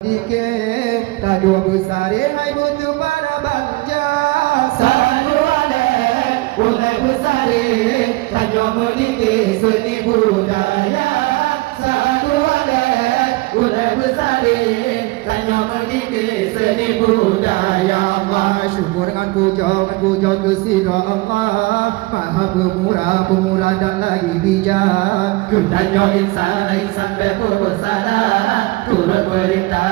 Dikit tak dua besar hai butuh para banja Satu ada mulai besar Tanyo medikit seni budaya Satu ada mulai besar Tanyo medikit seni budaya Allah syukur dengan puja kesira Allah Maha pemurah dan lagi bijak Tanyo insan bersalah Turut perintah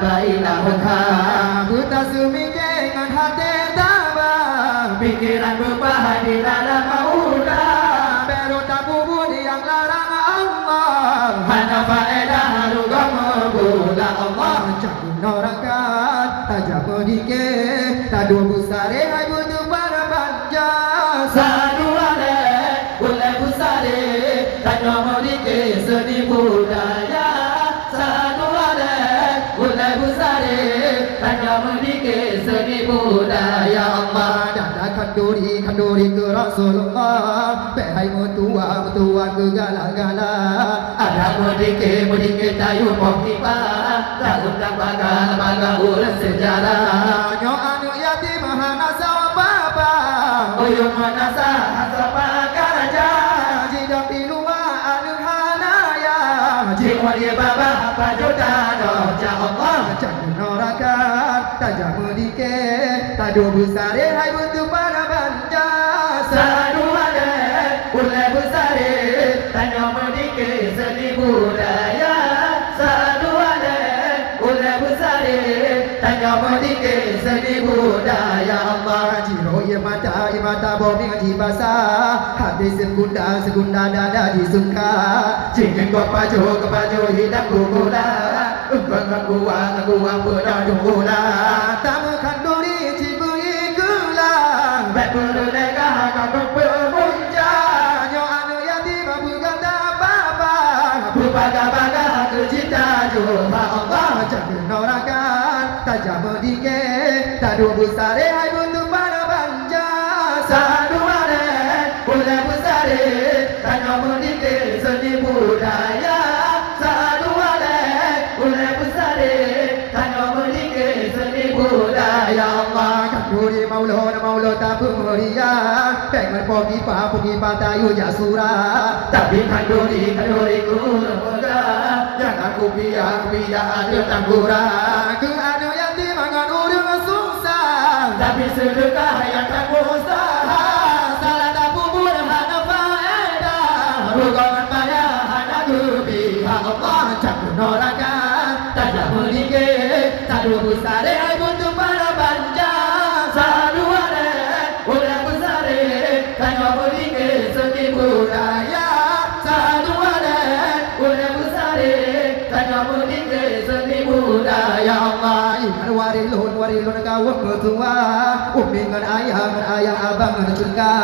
baiklah berhak Kita seminggu dengan hati tabah Pikiran berpahat di dalam maudah Pero tak bubur yang larang Allah Hana faedah harugam mula Allah Jangan norakan tajam medikit tak dua besar hai butuh para banja Satu ada mulai besar Tanyo medikit seni budaya Satu ada mulai besar Tanyo medikit seni budaya Allah Dadakan duri ke Rasulullah Behai mertua ke gala-gala Ada medikit tayu mokipa Tak undang baga ulang sejarah Nyo anu yatim hanasa bapa Uyung manasa hasapa karaja Jidang pilua anu hanaya Jiwa dia baba apa juta doja Allah Jangan norakan tajam medikit tak dua besar hai butuh para banja Satu ada mulai besar Tanyo medikit seni budaya Satu ada mulai besar Tanyo medikit seni budaya Allah Jiro mata bomi ngaji basah hati segunda dada disuka Cincin kau pacu hidup gula Engkau pedah gula Tamukan duri cibui gulang Berburu negah kau pemunca Nyo anu yatim bukan tak apa-apa Baga kecita jumpa Allah Jangan norakan tajam medikit tak dua besar hai butuh para banja Satu ada mulai besar Tanyo medikit seni budaya Satu ada mulai besar Tanyo medikit seni budaya Allah Duri maulo tak pemeria Pengen pogi pa tayu jasura Tapi kanduri kurga Jangan kupiah ada tanggura Ke anu yatim mangan urang susah Tapi sedekah yang tak usaha Salah tak bubur hana faedah Rugangan payah hanya kebiha Allah Jangan norakan Tajam medikit tak dua besar hai butuh para banja Satu ada mulai besar Tanyo medikit seni budaya Satu ada mulai besar Tanyo medikit seni budaya Allah Iman warilun kawak mertua Umi ngan ayah abang ngan curga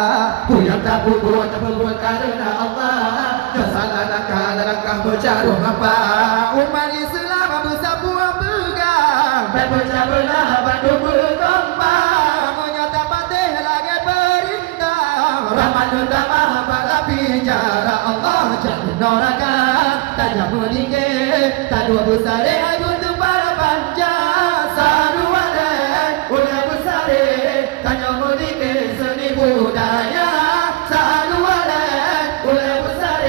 Yang tak berbuat karena Allah Kesalahan langkah bercarung apa Umat Islam bersapu pegang Berpecah belah Bandung berkembang Menyata patih lagi perintah Rahmat utama pada bicara Allah Jangan norakan tajam medikit tak dua besar hai butuh para banja Satu ada mulai besar Tanyo medikit seni budaya Satu ada mulai besar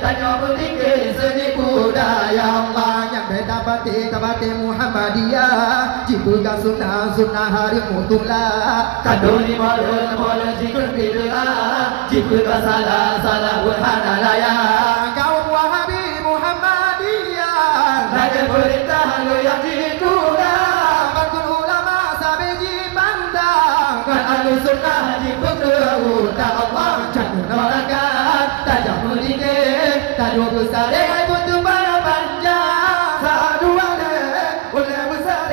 Tanyo medikit seni budaya Allah yang beta pati Muhammadiyah Jibukan sunnah hari mutulah Kanduri mola jikun bid'ah Jika salah berhana layak kaum Wahabi Muhammadiyah Raja perintah lo yang jikulah Bakun ulama sabiji pandang Kan ahlu sunnah jipukruta Allah Jangan norakan tajam medikit tak dua besar hai butuh para banja Satu ada mulai besar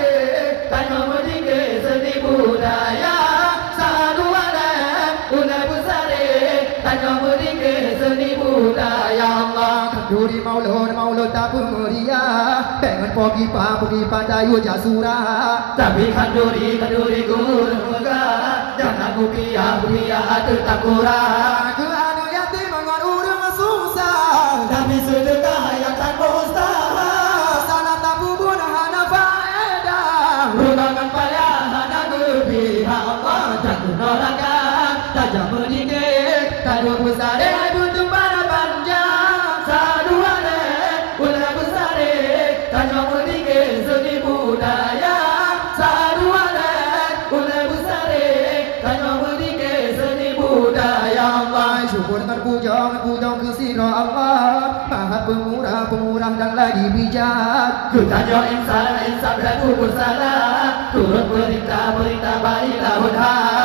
Tanyo medikit seni budaya Satu ada mulai besar Tanyo medikit seni budaya Allah Duri maulo tak pemeria Pengen pogi pa tayu jasura Tapi kanduri kurga Jangan kupiah tentang kurang Ke anu yatim mangan urang susah Tapi sedekah yang tak usaha Salah tak bubur hana pemurah dan lagi bijak. Ku tanya insan, insan dan ku salah. Turut berita baiklah hudha.